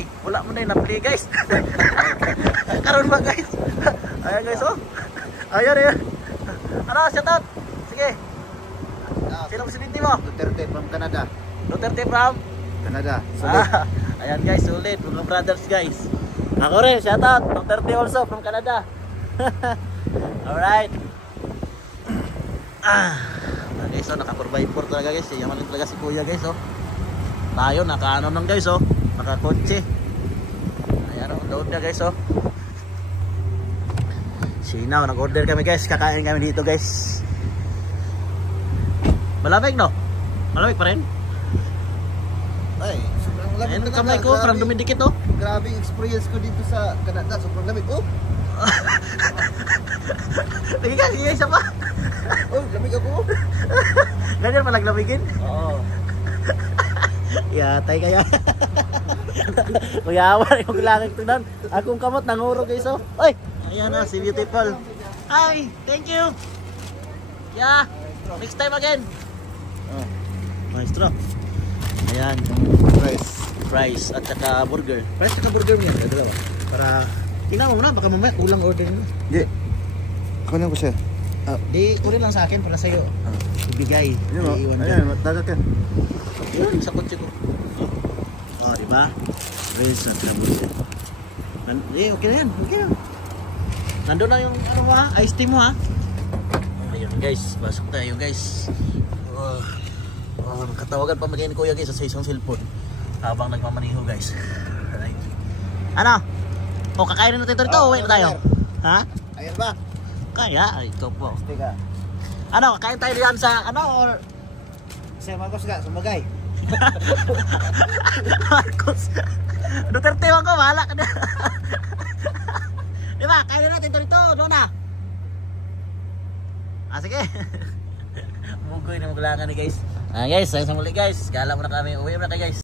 kay wala mo na yung na-play guys. Karon ba guys? Ayan guys oh. Ayan. Ano, shout out. Sige. Sino presidente mo? Duterte from Canada. Duterte from Canada. Sulit. Ayan guys, sulit. Mga brothers guys. Ako rin, shout out. Duterte also from Canada. Alright. Guys, so naka-4x4 talaga guys. Yaman talaga si kuya guys oh. Tayo, naka-ano nang guys oh. Naka-kotse. Ayan oh, doon na guys oh. Sinaw, nag-order kami guys. Kakain kami dito guys. Malamig no? Malamig pa rin? Ay, sobrang lamig. Ayan, kamay ko, parang dumidikit oh. Grabe yung experience ko dito sa Canada. Sobrang lamig. Oh! Lagi ka, sige isa pa. Oh, lamig ako. Ganyan palang lamigin? Oo. Yatay kaya. Kuyawan yung langit tingnan. Akong kamot nanguro guys oh. Oy! Ayan na si Beautiful. Hi! Thank you! Yeah! Next time again! Oh, maestro. Ayan. Fries at saka burger. Fries at saka burger niya. Dalawa. Para tingnan mo na baka mamaya kulang order nyo. Hindi. Ako na ko siya. Di kunin lang sa akin para sa'yo. Ibigay. Ayan, mataga ka. Yun, sa kotse ko. Oh, diba? Fries at saka burger. Okay na yan. Okay na. Nandun na yung ano mo ha? Ice tea mo ha? Ayun guys. Pasok tayo guys. Katawagan pa magayin ni kuya guys sa isang cellphone. Habang nagmamaniho guys. Alright. Ano? O kakain na natin ito. Uwi na tayo. Ha? Ayan ba? Kaya. Ay, ito po. Teka. Ano? Kakain tayo diyan sa ano? Or... Sa Marcos ka, sumagay. Marcos. Duterte man ko. Bahala ka na. Diba? Kaya na natin ito. Doon na. Sige. Mugoy na maglangan ni guys. Guys, sa isang muli guys. Gala mo na kami. Uwi mo na kayo guys.